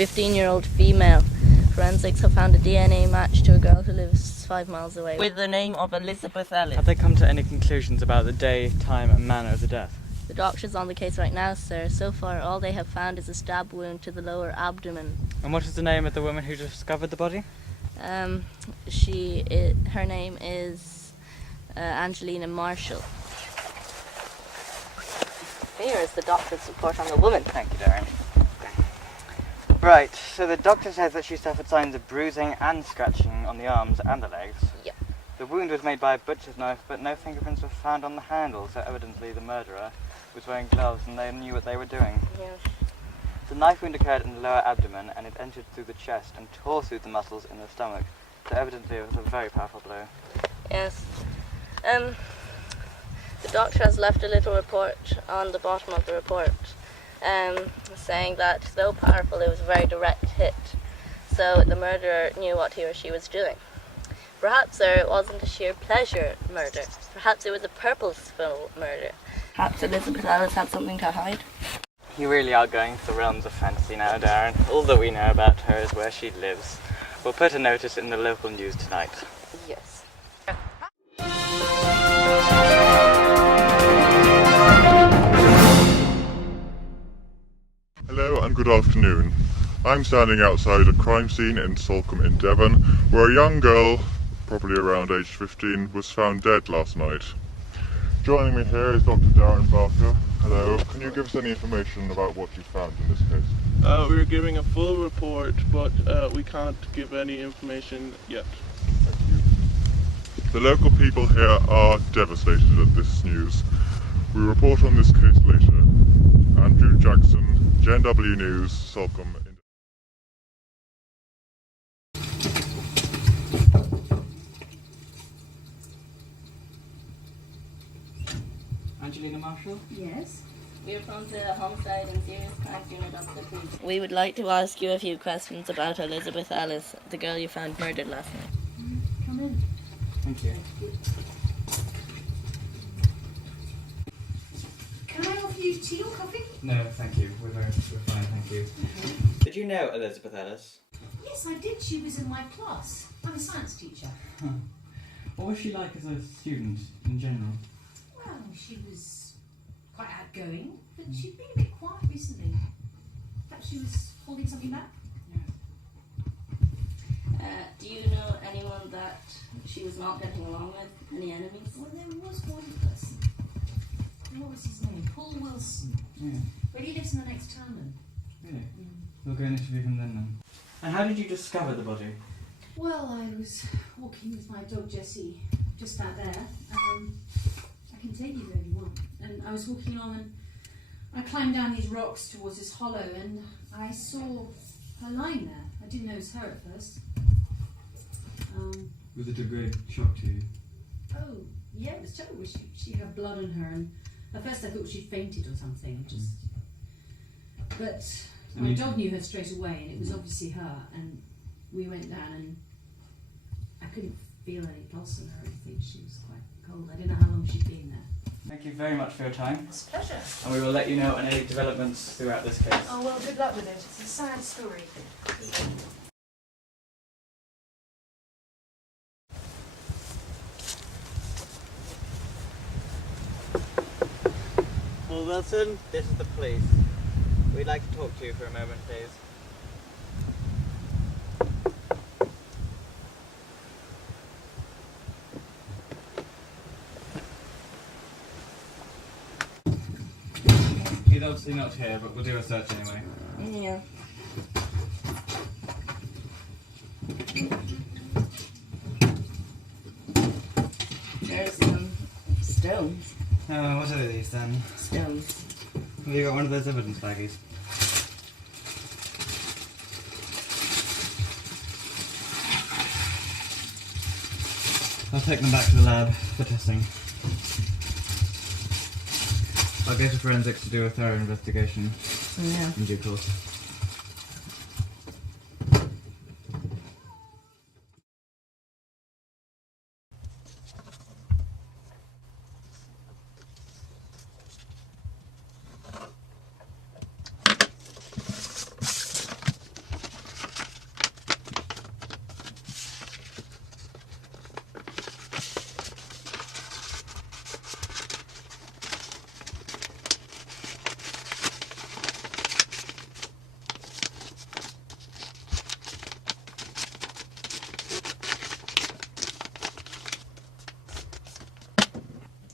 15-year-old female. Forensics have found a DNA match to a girl who lives 5 miles away with the name of Elizabeth Ellis. Have they come to any conclusions about the day, time and manner of the death? The doctor's on the case right now, sir. So far, all they have found is a stab wound to the lower abdomen. And what is the name of the woman who discovered the body? Her name is Angelina Marshall. Here is the doctor's report on the woman. Thank you, Darren. Right, so the doctor says that she suffered signs of bruising and scratching on the arms and the legs. Yep. The wound was made by a butcher's knife, but no fingerprints were found on the handle, so evidently the murderer was wearing gloves and they knew what they were doing. Yes. The knife wound occurred in the lower abdomen and it entered through the chest and tore through the muscles in the stomach, so evidently it was a very powerful blow. Yes. The doctor has left a little report on the bottom of the report, saying that though powerful, it was a very direct hit, so the murderer knew what he or she was doing. Perhaps, sir, it wasn't a sheer pleasure murder. Perhaps it was a purposeful murder. Perhaps Elizabeth Ellis had something to hide. You really are going to the realms of fantasy now, Darren. All that we know about her is where she lives. We'll put a notice in the local news tonight. Yes. Hello and good afternoon. I'm standing outside a crime scene in Slocum in Devon, where a young girl, probably around age 15, was found dead last night. Joining me here is Dr. Darren Barker. Hello. Can you give us any information about what you found in this case? We're giving a full report, but we can't give any information yet. Thank you. The local people here are devastated at this news. We report on this case later. Andrew Jackson, J&W News, Slocum. Angelina Marshall? Yes. We are from the Homicide and Serious Crimes Unit of the police. We would like to ask you a few questions about Elizabeth Ellis, the girl you found murdered last night. Come in. Thank you. Can I offer you tea or coffee? No, thank you. We're fine, thank you. Did you know Elizabeth Ellis? Yes, I did. She was in my class. I'm a science teacher. What was she like as a student in general? Well, she was quite outgoing, but she'd been a bit quiet recently. Perhaps she was holding something back? Do you know anyone that she was not getting along with? Any enemies? Well, there was one person. What was his name? Paul Wilson. Yeah. But he lives in the next town then. Really? We'll go and interview him then. And how did you discover the body? Well, I was walking with my dog Jessie just out there. I can take you where you want. And I was walking on and I climbed down these rocks towards this hollow and I saw her lying there. I didn't know it was her at first. Was it a great shock to you? Oh, yeah, it was terrible. She had blood on her and at first I thought she fainted or something. But my dog knew her straight away and it was obviously her, and we went down and I couldn't feel any pulse on her or anything. She was quite cold. I don't know how long she'd been there. Thank you very much for your time. It's a pleasure. And we will let you know on any developments throughout this case. Oh, well, good luck with it. It's a sad story. Well, Wilson, this is the police. We'd like to talk to you for a moment, please. He's obviously not here, but we'll do a search anyway. Yeah. There's some stones. Oh, what are these then? Stones. Have you got one of those evidence baggies? I'll take them back to the lab for testing. I'll go to forensics to do a thorough investigation in due course.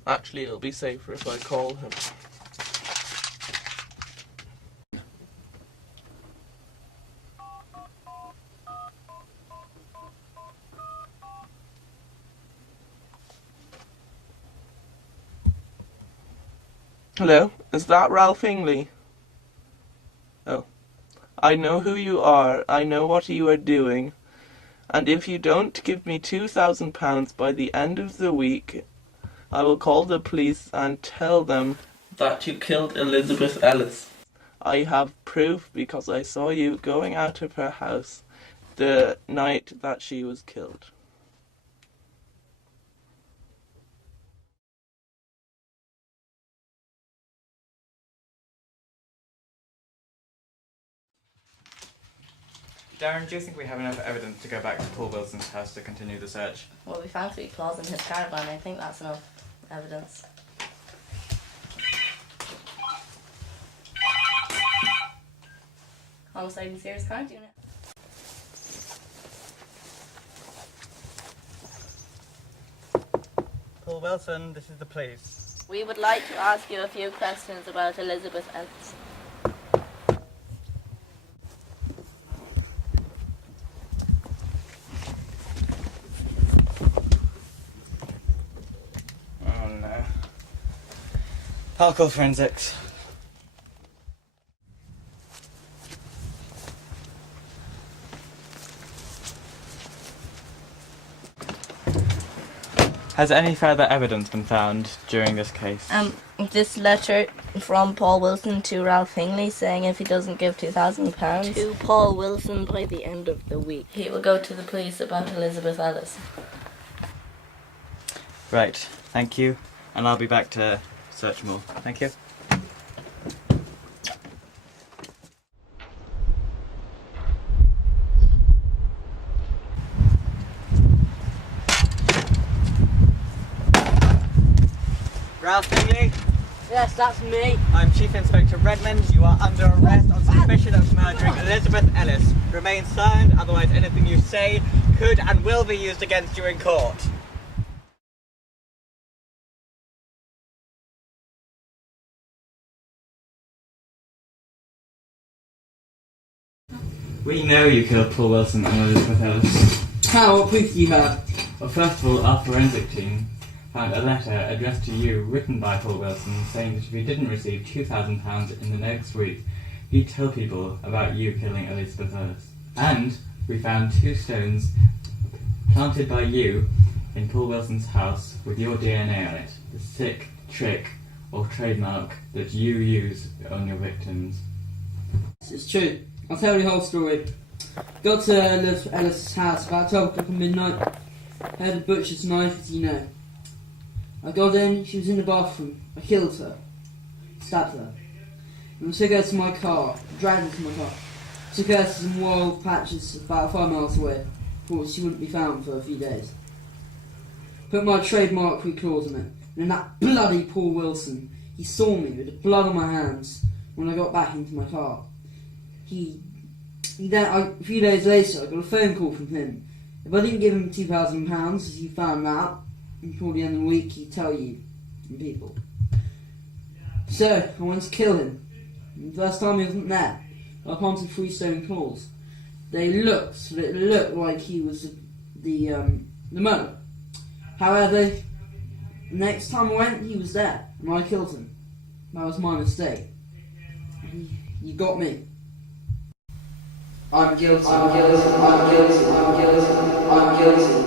Actually, it'll be safer if I call him. Hello, is that Ralph Hingley? Oh. I know who you are, I know what you are doing, and if you don't give me £2,000 by the end of the week, I will call the police and tell them that you killed Elizabeth Ellis. I have proof because I saw you going out of her house the night that she was killed. Darren, do you think we have enough evidence to go back to Paul Wilson's house to continue the search? Well, we found 3 claws in his caravan. I think that's enough evidence. Homicide and Serious Crime Unit. Paul Wilson, this is the police. We would like to ask you a few questions about Elizabeth Ellis. Oh no. I'll call forensics. Has any further evidence been found during this case? This letter from Paul Wilson to Ralph Hingley saying if he doesn't give £2,000 to Paul Wilson by the end of the week, he will go to the police about Elizabeth Ellis. Right, thank you. And I'll be back to search more. Thank you. Ralph Hingley? Yes, that's me. I'm Chief Inspector Redmond. You are under arrest on suspicion of murdering Elizabeth Ellis. Remain silent, otherwise anything you say could and will be used against you in court. We know you killed Paul Wilson and Elizabeth Ellis. How? What proof do you have? Well, first of all, our forensic team found a letter addressed to you written by Paul Wilson saying that if he didn't receive £2,000 in the next week, he'd tell people about you killing Elizabeth Ellis. And we found 2 stones planted by you in Paul Wilson's house with your DNA on it, the sick trick or trademark that you use on your victims. It's true. I'll tell you the whole story. Got to Ellis' house about 12 o'clock at midnight. Heard a butcher's knife, as you know. I got in, she was in the bathroom. I killed her. Stabbed her. And I took her to my car. Dragged her to my car. Took her to some wild patches about 5 miles away. Thought she wouldn't be found for a few days. Put my trademark 3 claws on it. And then that bloody Paul Wilson, he saw me with the blood on my hands when I got back into my car. A few days later, I got a phone call from him. If I didn't give him £2,000, as he found out, before the end of the week, he'd tell you, people. So, I went to kill him. And the first time he wasn't there. I planted 3 stone claws. It looked like he was the murderer. However, the next time I went, he was there, and I killed him. That was my mistake. You got me. I'm guilty. I'm guilty. I'm guilty. I'm guilty. I'm guilty.